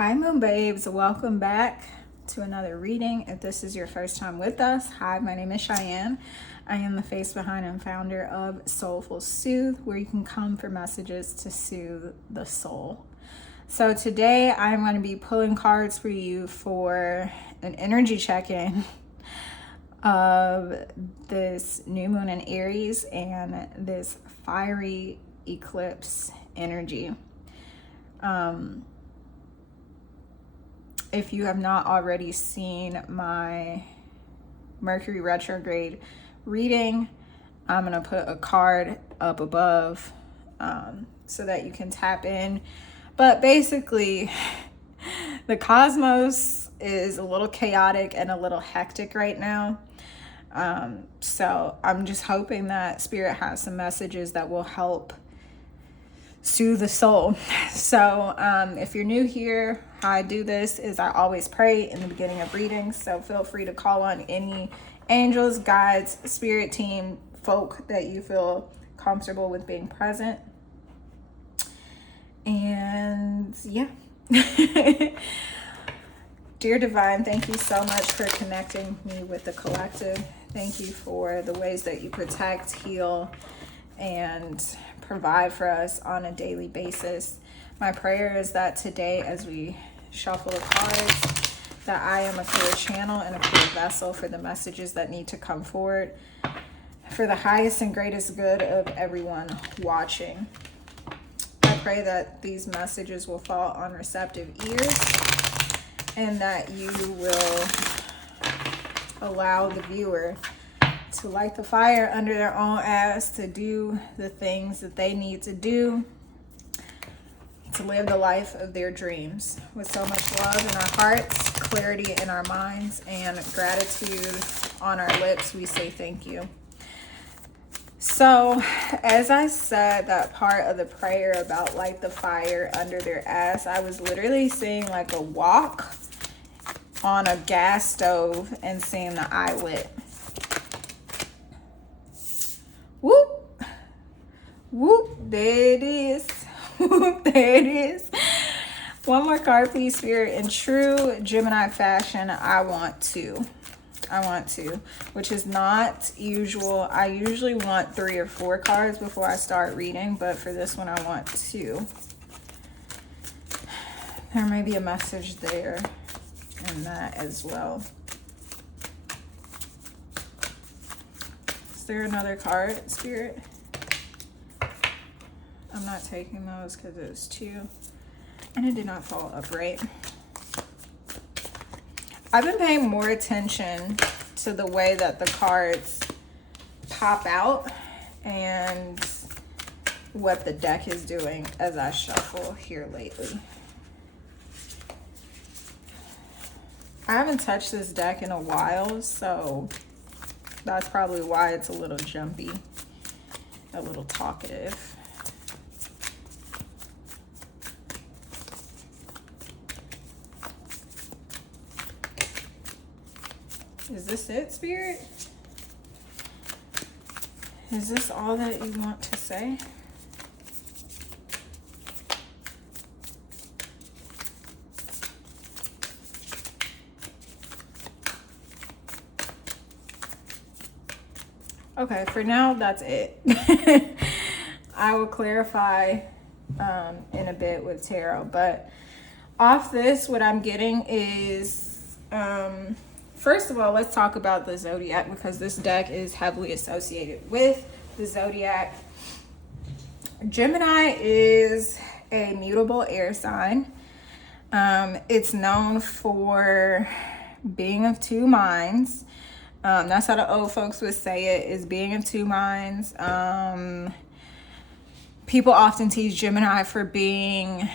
Hi, Moon Babes. Welcome back to another reading. If this is your first time with us, hi, my name is Cheyenne. I am the face behind and founder of Soulful Soothe, where you can come for messages to soothe the soul. So today I'm going to be pulling cards for you for an energy check-in of this new moon in Aries and this fiery eclipse energy. If you have not already seen my Mercury retrograde reading, I'm going to put a card up above so that you can tap in. But basically, the cosmos is a little chaotic and a little hectic right now. So I'm just hoping that Spirit has some messages that will help soothe the soul. So if you're new here, how I do this is I always pray in the beginning of readings. So feel free to call on any angels, guides, spirit team, folk that you feel comfortable with being present. And yeah. Dear Divine, thank you so much for connecting me with the collective. Thank you for the ways that you protect, heal, and provide for us on a daily basis. My prayer is that today, as we shuffle the cards, that I am a clear channel and a clear vessel for the messages that need to come forward for the highest and greatest good of everyone watching. I pray that these messages will fall on receptive ears and that you will allow the viewer to light the fire under their own ass, to do the things that they need to do, to live the life of their dreams with so much love in our hearts, clarity in our minds, and gratitude on our lips. We say thank you. So, as I said, that part of the prayer about light the fire under their ass, I was literally seeing like a wok on a gas stove and seeing the eye lit. Whoop, whoop, there it is. Whoop, there it is. One more card, please, Spirit. In true Gemini fashion, I want to, which is not usual. I usually want 3 or 4 cards before I start reading, but for this one, I want 2. There may be a message there in that as well. Is there another card, Spirit? I'm not taking those because it was 2 and it did not fall upright. I've been paying more attention to the way that the cards pop out and what the deck is doing as I shuffle here lately. I haven't touched this deck in a while, so that's probably why it's a little jumpy, a little talkative. Is this it, Spirit? Is this all that you want to say? Okay, for now, that's it. I will clarify in a bit with tarot, but off this, what I'm getting is, first of all, let's talk about the zodiac, because this deck is heavily associated with the zodiac. Gemini is a mutable air sign. It's known for being of 2 minds. That's how the old folks would say it, is being of 2 minds. People often tease Gemini for being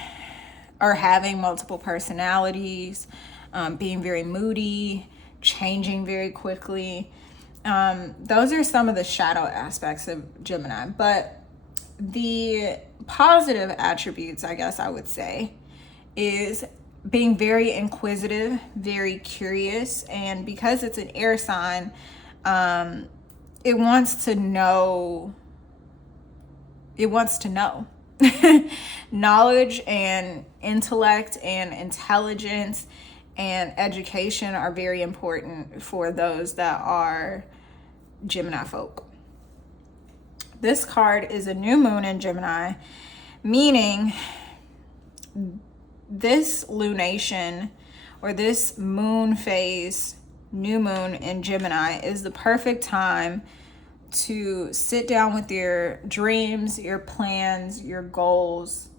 or having multiple personalities, being very moody, changing very quickly. Those are some of the shadow aspects of Gemini. But the positive attributes, I guess I would say, is being very inquisitive, very curious, and because it's an air sign, it wants to know. knowledge and intellect and intelligence and education are very important for those that are Gemini folk. This card is a new moon in Gemini, meaning this lunation or this moon phase, new moon in Gemini, is the perfect time to sit down with your dreams, your plans, your goals,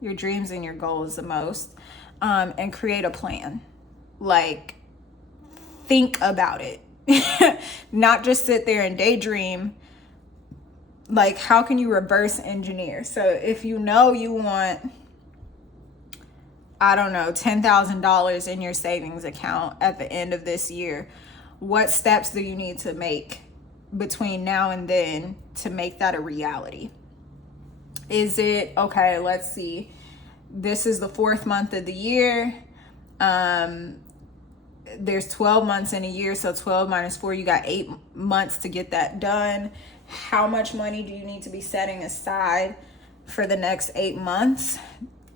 your dreams and your goals the most, and create a plan. Like, think about it. Not just sit there and daydream. Like, how can you reverse engineer? So if you know you want, I don't know, $10,000 in your savings account at the end of this year, what steps do you need to make between now and then to make that a reality? Is it, okay, let's see, this is the 4th month of the year. There's 12 months in a year, so 12 minus 4, you got 8 months to get that done. How much money do you need to be setting aside for the next 8 months?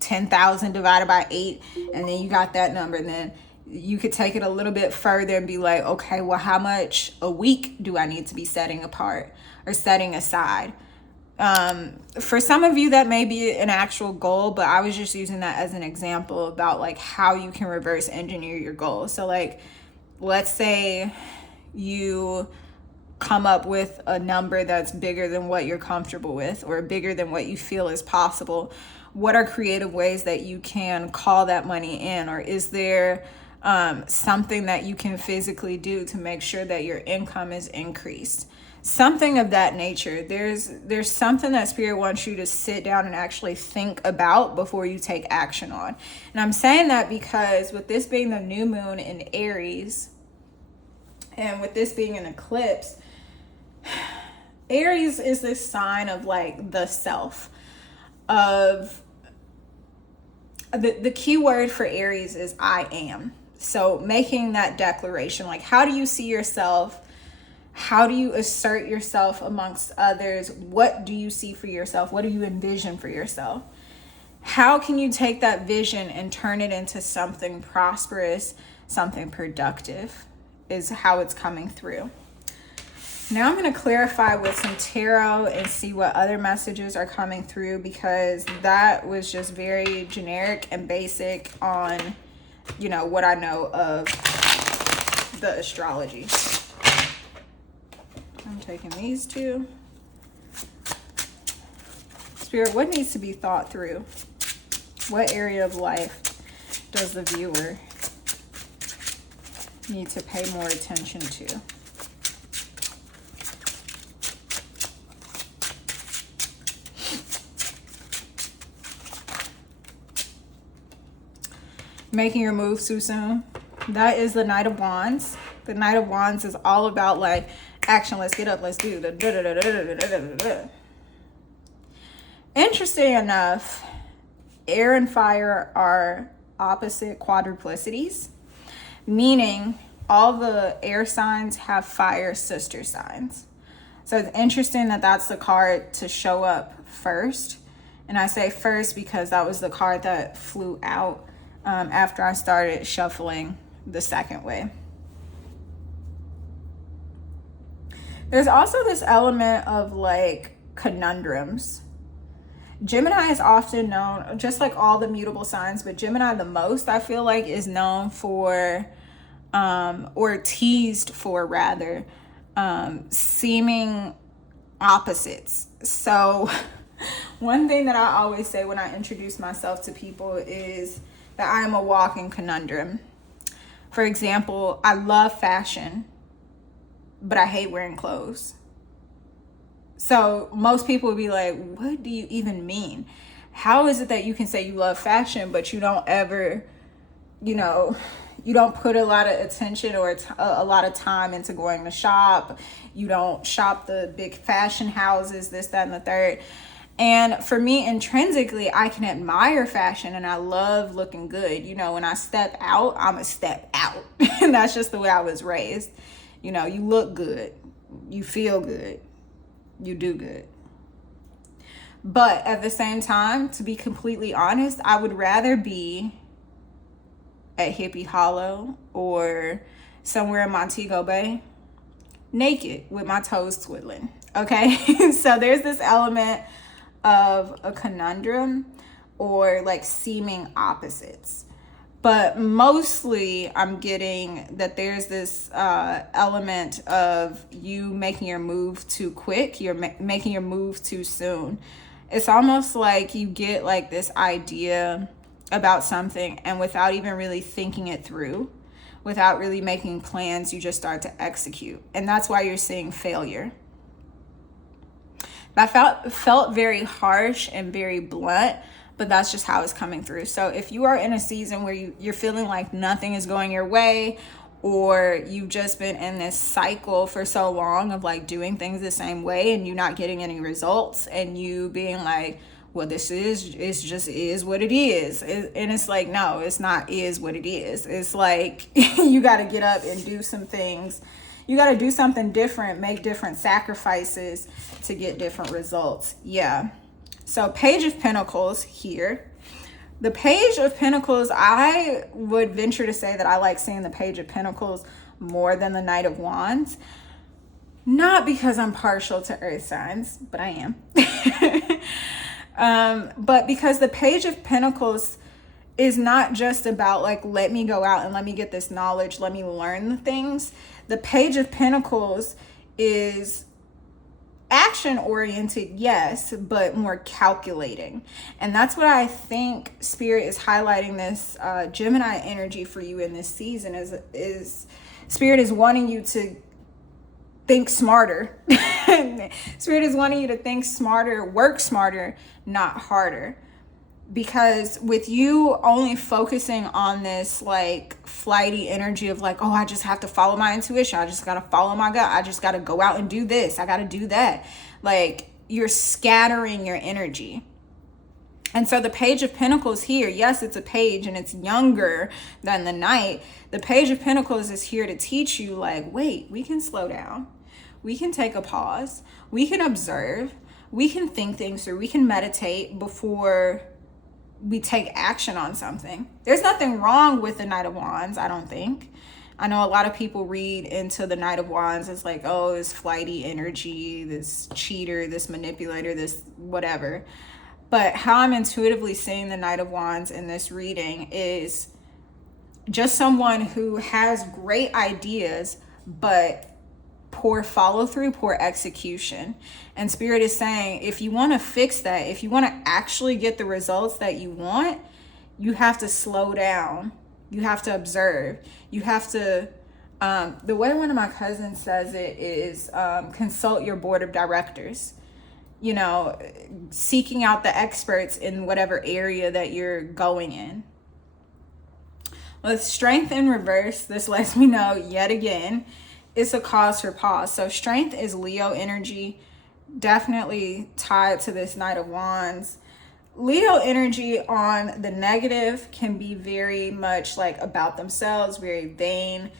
10,000 divided by 8, and then you got that number. And then you could take it a little bit further and be like, okay, well, how much a week do I need to be setting apart or setting aside? For some of you, that may be an actual goal, but I was just using that as an example about like how you can reverse engineer your goals. So like, let's say you come up with a number that's bigger than what you're comfortable with or bigger than what you feel is possible. What are creative ways that you can call that money in? Or is there something that you can physically do to make sure that your income is increased? Something of that nature. There's something that Spirit wants you to sit down and actually think about before you take action on. And I'm saying that because with this being the new moon in Aries, and with this being an eclipse, Aries is this sign of like the self, of the key word for Aries is I am. So making that declaration, like, how do you see yourself? How do you assert yourself amongst others? What do you see for yourself? What do you envision for yourself? How can you take that vision and turn it into something prosperous, something productive, is how it's coming through. Now I'm going to clarify with some tarot and see what other messages are coming through, because that was just very generic and basic on, you know, what I know of the astrology. I'm taking these two. Spirit, what needs to be thought through? What area of life does the viewer need to pay more attention to? Making your move too soon. That is the Knight of Wands. The Knight of Wands is all about like action. Let's get up. Let's do. Interesting enough, air and fire are opposite quadruplicities, meaning all the air signs have fire sister signs. So it's interesting that that's the card to show up first. And I say first because that was the card that flew out after I started shuffling the second way. There's also this element of like conundrums. Gemini is often known, just like all the mutable signs, but Gemini the most, I feel like, is known for, or teased for rather, seeming opposites. So one thing that I always say when I introduce myself to people is that I am a walking conundrum. For example, I love fashion, but I hate wearing clothes. So most people would be like, what do you even mean? How is it that you can say you love fashion, but you don't ever, you know, you don't put a lot of attention or a lot of time into going to shop. You don't shop the big fashion houses, this, that, and the third. And for me, intrinsically, I can admire fashion and I love looking good. You know, when I step out, I'm a step out. And that's just the way I was raised. You know, you look good, you feel good, you do good. But at the same time, to be completely honest, I would rather be at Hippie Hollow or somewhere in Montego Bay naked with my toes twiddling. Okay. So there's this element of a conundrum or like seeming opposites. But mostly I'm getting that there's this element of you making your move too quick. You're making your move too soon. It's almost like you get like this idea about something, and without even really thinking it through, without really making plans, you just start to execute. And that's why you're seeing failure. That felt very harsh and very blunt, but that's just how it's coming through. So if you are in a season where you're feeling like nothing is going your way, or you've just been in this cycle for so long of like doing things the same way and you not getting any results, and you being like, well, it's just is what it is. And it's like, no, it's not is what it is. It's like, you got to get up and do some things. You got to do something different, make different sacrifices to get different results. Yeah. So Page of Pentacles here. The Page of Pentacles, I would venture to say that I like seeing the Page of Pentacles more than the Knight of Wands. Not because I'm partial to earth signs, but I am. But because the Page of Pentacles is not just about like, let me go out and let me get this knowledge, let me learn the things. The Page of Pentacles is action oriented, yes, but more calculating. And that's what I think Spirit is highlighting this Gemini energy for you in this season is Spirit is wanting you to think smarter. Spirit is wanting you to think smarter, work smarter, not harder. Because with you only focusing on this like flighty energy of like, oh, I just have to follow my intuition. I just got to follow my gut. I just got to go out and do this. I got to do that. Like, you're scattering your energy. And so the Page of Pentacles here, yes, it's a page and it's younger than the Knight. The Page of Pentacles is here to teach you like, wait, we can slow down. We can take a pause. We can observe. We can think things through. We can meditate before we take action on something. There's nothing wrong with the Knight of Wands, I don't think. I know a lot of people read into the Knight of Wands as like, oh, this flighty energy, this cheater, this manipulator, this whatever. But how I'm intuitively seeing the Knight of Wands in this reading is just someone who has great ideas, but poor follow through, poor execution. And Spirit is saying, if you want to fix that, if you want to actually get the results that you want, you have to slow down. You have to observe. You have to, the way one of my cousins says it is consult your board of directors. You know, seeking out the experts in whatever area that you're going in. With Strength in reverse, this lets me know yet again, it's a cause for pause. So Strength is Leo energy, definitely tied to this Knight of Wands. Leo energy on the negative can be very much like about themselves, very vain,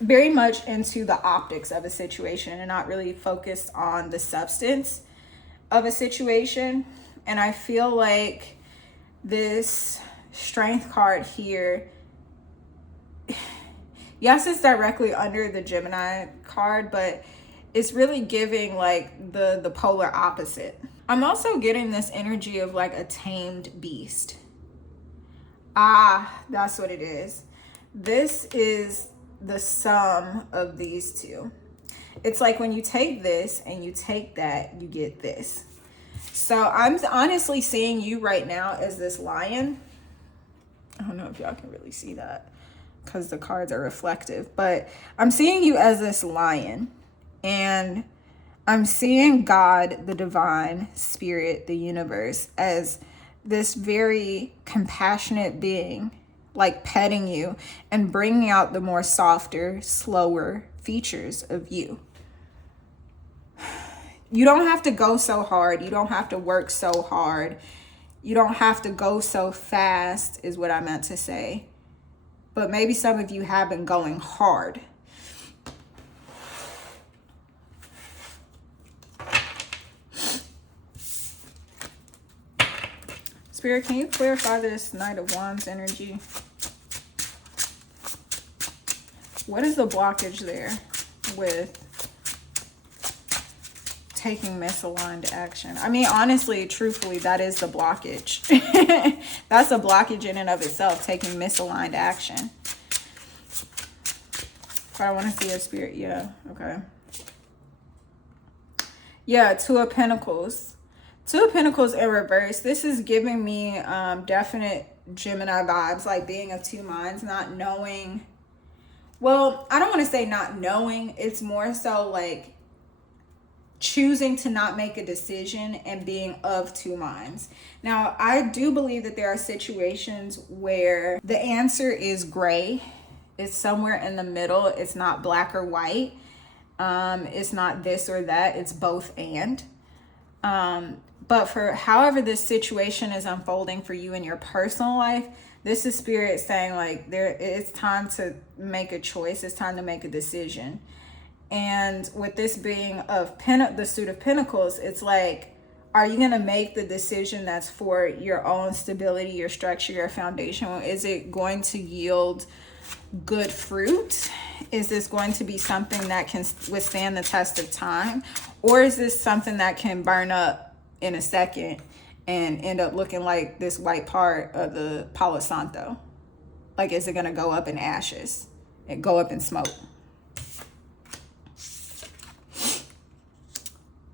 very much into the optics of a situation and not really focused on the substance of a situation. And I feel like this Strength card here, yes, it's directly under the Gemini card, but it's really giving like the polar opposite. I'm also getting this energy of like a tamed beast. Ah, that's what it is. This is the sum of these two. It's like when you take this and you take that, you get this. So I'm honestly seeing you right now as this lion. I don't know if y'all can really see that because the cards are reflective, but I'm seeing you as this lion, and I'm seeing God, the divine spirit, the universe, as this very compassionate being, like petting you and bringing out the more softer, slower features of you. You don't have to go so hard. You don't have to work so hard. You don't have to go so fast is what I meant to say. But maybe some of you have been going hard. Spirit, can you clarify this Knight of Wands energy? What is the blockage there with taking misaligned action? I mean, honestly, truthfully, that is the blockage. That's a blockage in and of itself, taking misaligned action. But I want to see a Spirit. Yeah, okay. Yeah, Two of Pentacles. Two of Pentacles in reverse. This is giving me definite Gemini vibes, like being of two minds, not knowing. Well, I don't want to say not knowing. It's more so like choosing to not make a decision and being of two minds. Now, I do believe that there are situations where the answer is gray. It's somewhere in the middle. It's not black or white. It's not this or that. It's both and. But for however this situation is unfolding for you in your personal life, this is Spirit saying like it's time to make a choice. It's time to make a decision. And with this being of the suit of Pentacles, it's like, are you going to make the decision that's for your own stability, your structure, your foundation? Is it going to yield good fruit? Is this going to be something that can withstand the test of time? Or is this something that can burn up in a second and end up looking like this white part of the Palo Santo? Like, is it going to go up in ashes and go up in smoke?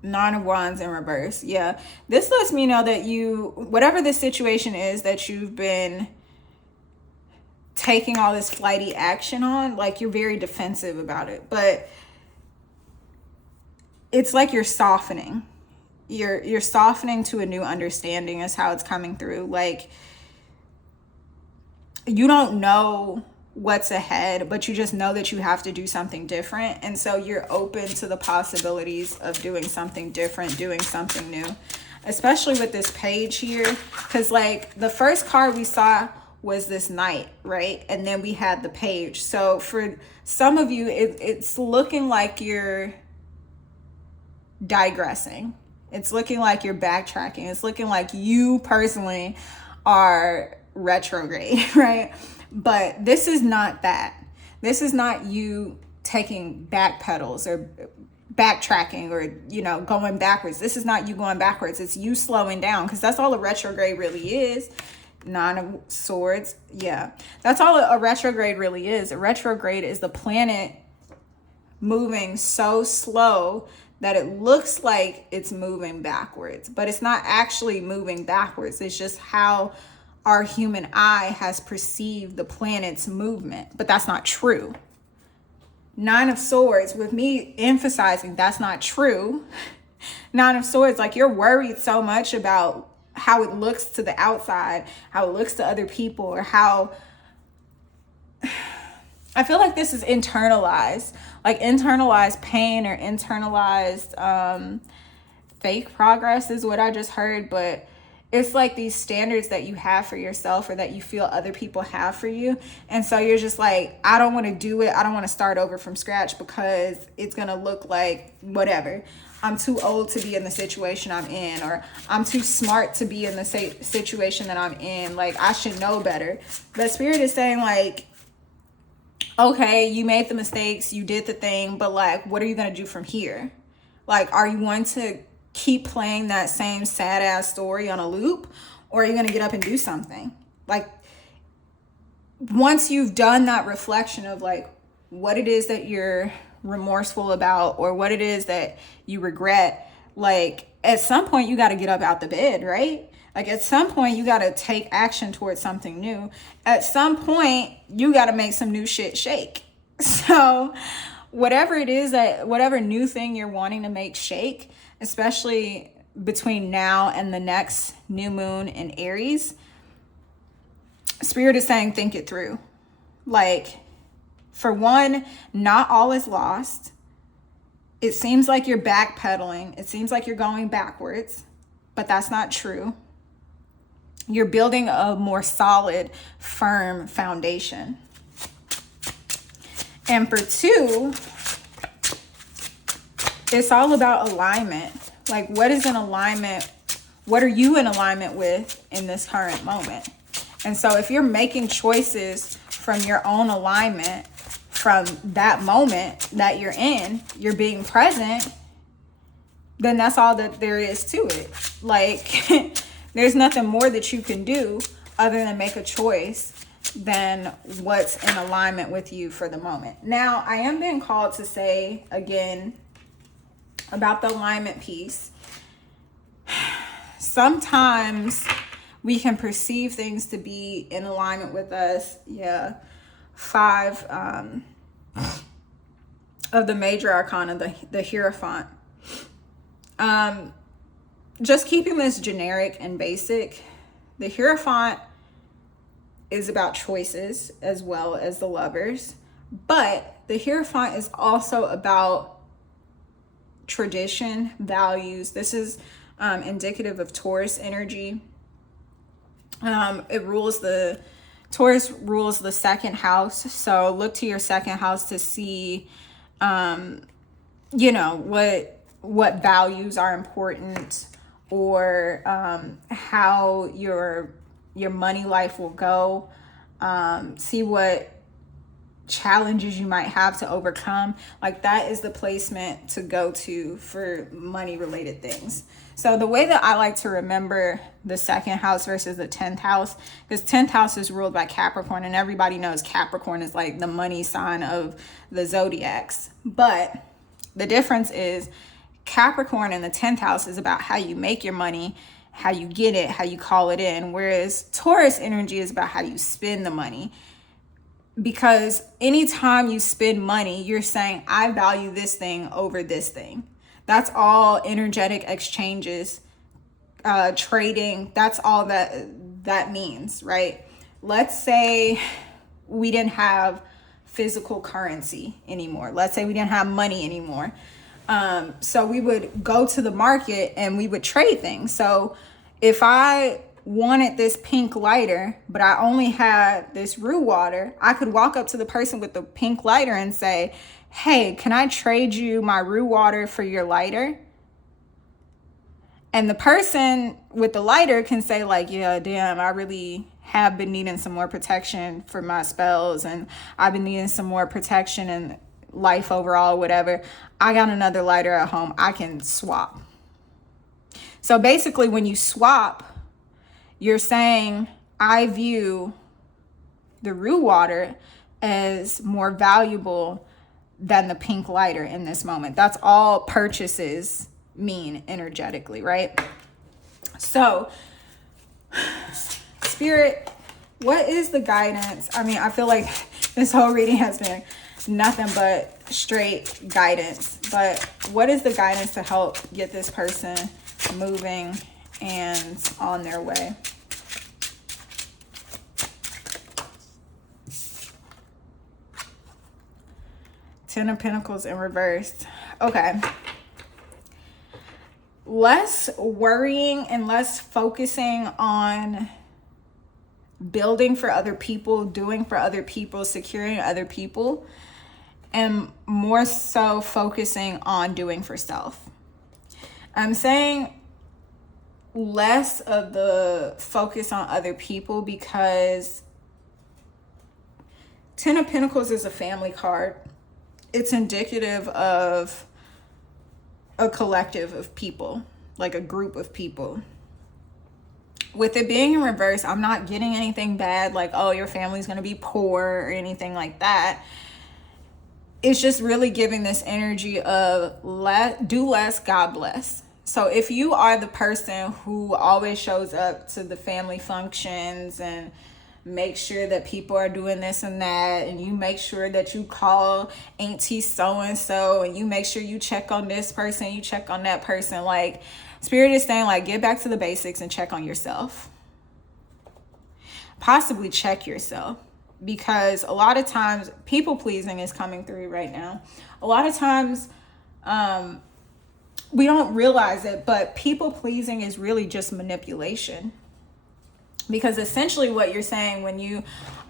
Nine of Wands in reverse. Yeah, this lets me know that you, whatever this situation is that you've been taking all this flighty action on, like you're very defensive about it, but it's like you're softening. You're softening to a new understanding is how it's coming through. Like, you don't know what's ahead, but you just know that you have to do something different. And so you're open to the possibilities of doing something different, doing something new, especially with this page here. Because like the first card we saw was this Knight, right? And then we had the page. So for some of you, it's looking like you're digressing. It's looking like you're backtracking. It's looking like you personally are retrograde, right? But this is not that. This is not you taking back pedals or backtracking or, you know, going backwards. This is not you going backwards. It's you slowing down, because that's all a retrograde really is. Nine of Swords. Yeah, that's all a retrograde really is. A retrograde is the planet moving so slow that it looks like it's moving backwards, but it's not actually moving backwards. It's just how our human eye has perceived the planet's movement, but that's not true. Nine of Swords, with me emphasizing that's not true. Nine of Swords, like you're worried so much about how it looks to the outside, how it looks to other people, or how I feel like this is internalized, like internalized pain or internalized fake progress is what I just heard. But it's like these standards that you have for yourself or that you feel other people have for you. And so you're just like, I don't want to do it. I don't want to start over from scratch because it's going to look like whatever. I'm too old to be in the situation I'm in, or I'm too smart to be in the situation that I'm in. Like, I should know better. But Spirit is saying like, okay, you made the mistakes, you did the thing, but like, what are you going to do from here? Like, are you going to keep playing that same sad ass story on a loop, or are you going to get up and do something? Like, once you've done that reflection of like what it is that you're remorseful about or what it is that you regret, like at some point you got to get up out the bed, right? Like at some point you got to take action towards something new. At some point you got to make some new shit shake. So whatever it is, that whatever new thing you're wanting to make shake, especially between now and the next new moon in Aries, Spirit is saying think it through. Like, for one, not all is lost. It seems like you're backpedaling. It seems like you're going backwards, but that's not true. You're building a more solid, firm foundation. And for two, it's all about alignment. Like, what is in alignment What are you in alignment with in this current moment? And so if you're making choices from your own alignment, from that moment that you're in, you're being present, then that's all that there is to it. Like, there's nothing more that you can do other than make a choice than what's in alignment with you for the moment. Now, I am being called to say again about the alignment piece. Sometimes we can perceive things to be in alignment with us. Yeah. 5 of the major arcana, the Hierophant. Just keeping this generic and basic, the Hierophant is about choices as well as the Lovers, but the Hierophant is also about tradition, values. This is indicative of Taurus energy. Taurus rules the second house. So look to your second house to see, what values are important, or how your money life will go. See what challenges you might have to overcome. Like, that is the placement to go to for money related things. So the way that I like to remember the second house versus the 10th house, because 10th house is ruled by Capricorn, and everybody knows Capricorn is like the money sign of the zodiacs. But the difference is Capricorn in the 10th house is about how you make your money, how you get it, how you call it in. Whereas Taurus energy is about how you spend the money. Because anytime you spend money, you're saying, I value this thing over this thing. That's all energetic exchanges, trading. That's all that means, right? Let's say we didn't have physical currency anymore. Let's say we didn't have money anymore. So we would go to the market and we would trade things. So if I wanted this pink lighter, but I only had this roux water, I could walk up to the person with the pink lighter and say, hey, can I trade you my roux water for your lighter? And the person with the lighter can say like, yeah, damn, I really have been needing some more protection for my spells, and I've been needing some more protection in life overall, whatever. I got another lighter at home. I can swap. So basically, when you swap, you're saying, I view the roux water as more valuable than the pink lighter in this moment. That's all purchases mean energetically, right? So, Spirit, what is the guidance? I mean, I feel like this whole reading has been nothing but straight guidance. But what is the guidance to help get this person moving and on their way? Ten of Pentacles in reverse. Okay. Less worrying and less focusing on building for other people, doing for other people, securing other people, and more so focusing on doing for self. I'm saying less of the focus on other people because Ten of Pentacles is a family card. It's indicative of a collective of people, like a group of people. With it being in reverse, I'm not getting anything bad like, oh, your family's going to be poor or anything like that. It's just really giving this energy of do less, God bless. So if you are the person who always shows up to the family functions and make sure that people are doing this and that, and you make sure that you call auntie so-and-so, and you make sure you check on this person, you check on that person, like, Spirit is saying, like, get back to the basics and check on yourself. Possibly check yourself, because a lot of times people pleasing is coming through right now. A lot of times we don't realize it, but people pleasing is really just manipulation. Because essentially what you're saying when you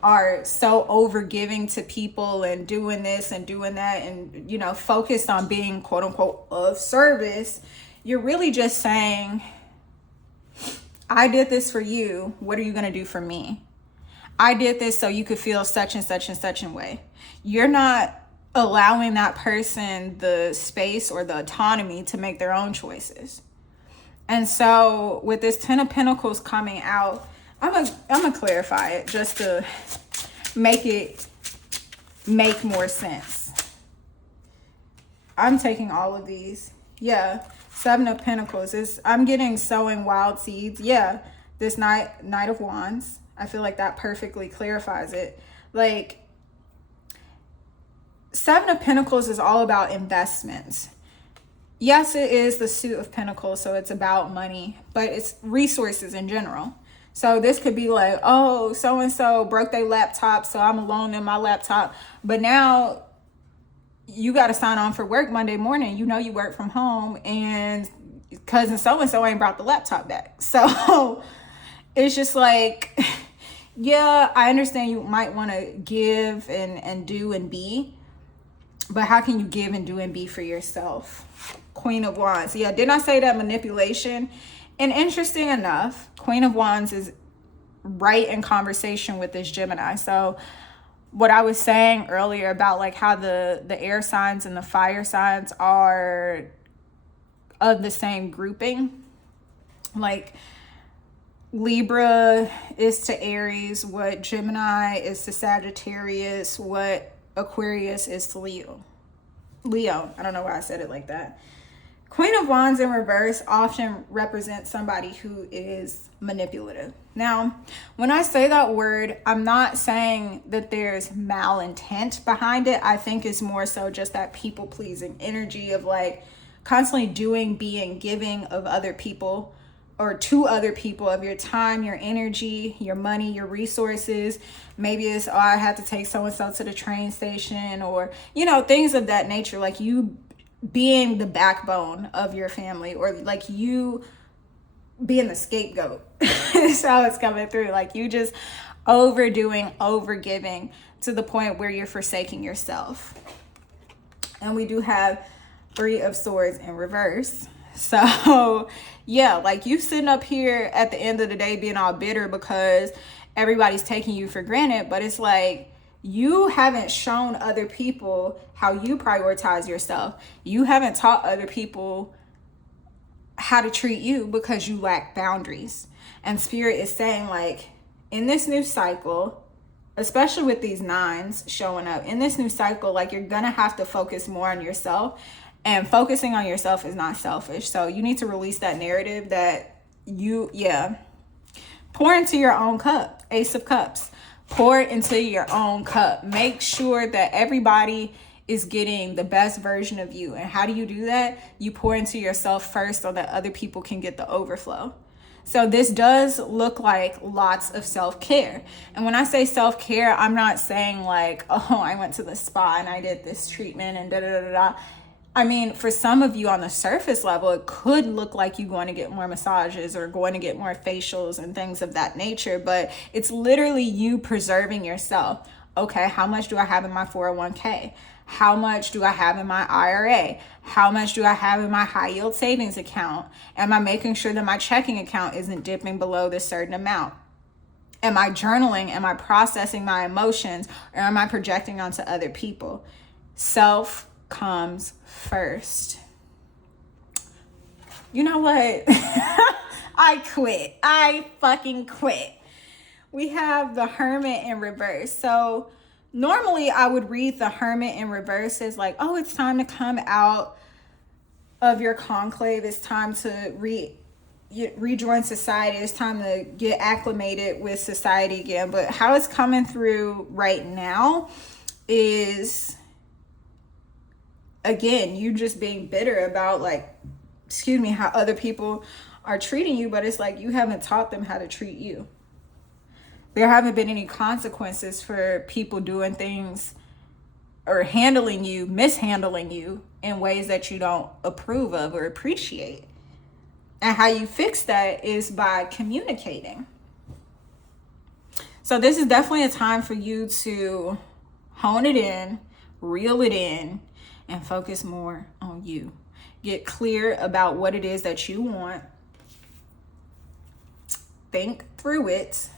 are so overgiving to people and doing this and doing that and, you know, focused on being quote unquote of service, you're really just saying, I did this for you. What are you going to do for me? I did this so you could feel such and such and such a way. You're not allowing that person the space or the autonomy to make their own choices. And so with this 10 of Pentacles coming out, I'm gonna clarify it just to make it make more sense. I'm taking all of these. Yeah, 7 of Pentacles. I'm getting sowing wild seeds. Yeah, this Knight of Wands. I feel like that perfectly clarifies it. Like, 7 of Pentacles is all about investments. Yes, it is the suit of Pentacles, so it's about money, but it's resources in general. So this could be like, oh, so-and-so broke their laptop, so I'm alone in my laptop. But now you got to sign on for work Monday morning. You know you work from home, and cousin so-and-so ain't brought the laptop back. So it's just like, yeah, I understand you might want to give and do and be, but how can you give and do and be for yourself? Queen of Wands. Yeah, didn't I say that manipulation? And interesting enough, Queen of Wands is right in conversation with this Gemini. So what I was saying earlier about like how the air signs and the fire signs are of the same grouping. Like Libra is to Aries, what Gemini is to Sagittarius, what Aquarius is to Leo. I don't know why I said it like that. Queen of Wands in reverse often represents somebody who is manipulative. Now, when I say that word, I'm not saying that there's malintent behind it. I think it's more so just that people-pleasing energy of like constantly doing, being, giving of other people or to other people of your time, your energy, your money, your resources. Maybe it's, oh, I had to take so-and-so to the train station, or, you know, things of that nature. Like you being the backbone of your family, or like you being the scapegoat. That's how it's coming through. Like you just overdoing, overgiving to the point where you're forsaking yourself. And we do have 3 of Swords in reverse. So yeah, like you sitting up here at the end of the day being all bitter because everybody's taking you for granted, but it's like you haven't shown other people how you prioritize yourself. You haven't taught other people how to treat you because you lack boundaries. And Spirit is saying like in this new cycle, especially with these 9s showing up, in this new cycle, like you're gonna have to focus more on yourself. And focusing on yourself is not selfish. So you need to release that narrative that pour into your own cup. Ace of Cups. Pour into your own cup. Make sure that everybody is getting the best version of you. And how do you do that? You pour into yourself first so that other people can get the overflow. So this does look like lots of self-care. And when I say self-care, I'm not saying like, oh, I went to the spa and I did this treatment and da-da-da-da-da. I mean, for some of you on the surface level, it could look like you going to get more massages or going to get more facials and things of that nature, but it's literally you preserving yourself. Okay, how much do I have in my 401k? How much do I have in my IRA? How much do I have in my high yield savings account? Am I making sure that my checking account isn't dipping below this certain amount? Am I journaling? Am I processing my emotions? Or am I projecting onto other people? Self comes first. You know what? I quit. I fucking quit. We have the Hermit in reverse. So normally I would read the Hermit in reverse as like, oh, it's time to come out of your conclave. It's time to rejoin society. It's time to get acclimated with society again. But how it's coming through right now is, again, you just being bitter about like, how other people are treating you, but it's like you haven't taught them how to treat you. There haven't been any consequences for people doing things or mishandling you in ways that you don't approve of or appreciate. And how you fix that is by communicating. So this is definitely a time for you to hone it in, reel it in, and focus more on you. Get clear about what it is that you want. think through it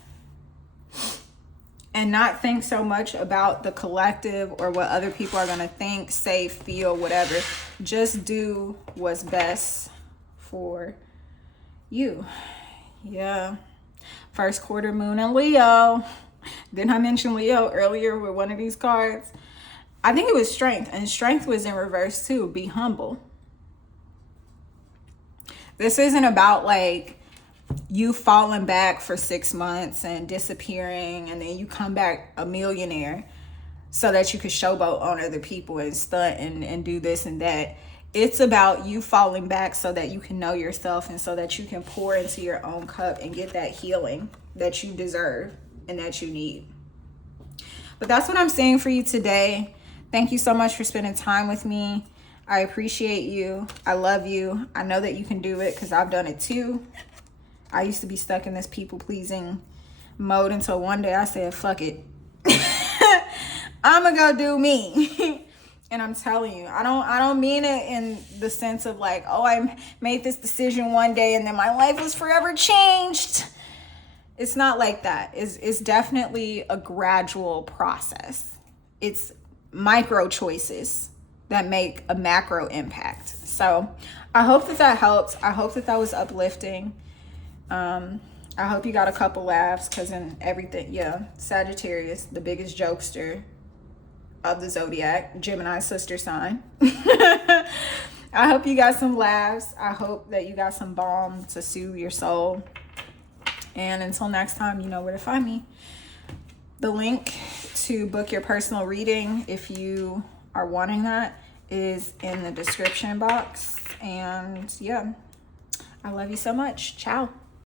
and not think so much about the collective or what other people are going to think, say, feel, whatever. Just do what's best for you. Yeah. First quarter moon in Leo. Didn't I mention Leo earlier with one of these cards? I think it was strength, and strength was in reverse too. Be humble. This isn't about like you falling back for 6 months and disappearing, and then you come back a millionaire so that you could showboat on other people and stunt and do this and that. It's about you falling back so that you can know yourself and so that you can pour into your own cup and get that healing that you deserve and that you need. But that's what I'm saying for you today. Thank you so much for spending time with me. I appreciate you. I love you. I know that you can do it because I've done it too. I used to be stuck in this people-pleasing mode until one day I said, fuck it. I'm gonna go do me. And I'm telling you, I don't mean it in the sense of like, oh, I made this decision one day and then my life was forever changed. It's not like that. It's definitely a gradual process. It's micro choices that make a macro impact. So I hope that helped. I hope that was uplifting. I hope you got a couple laughs because in everything, yeah, Sagittarius, the biggest jokester of the zodiac, Gemini sister sign. I hope you got some laughs. I hope that you got some balm to soothe your soul. And until next time, you know where to find me. The link to book your personal reading, if you are wanting that, is in the description box. And yeah, I love you so much. Ciao.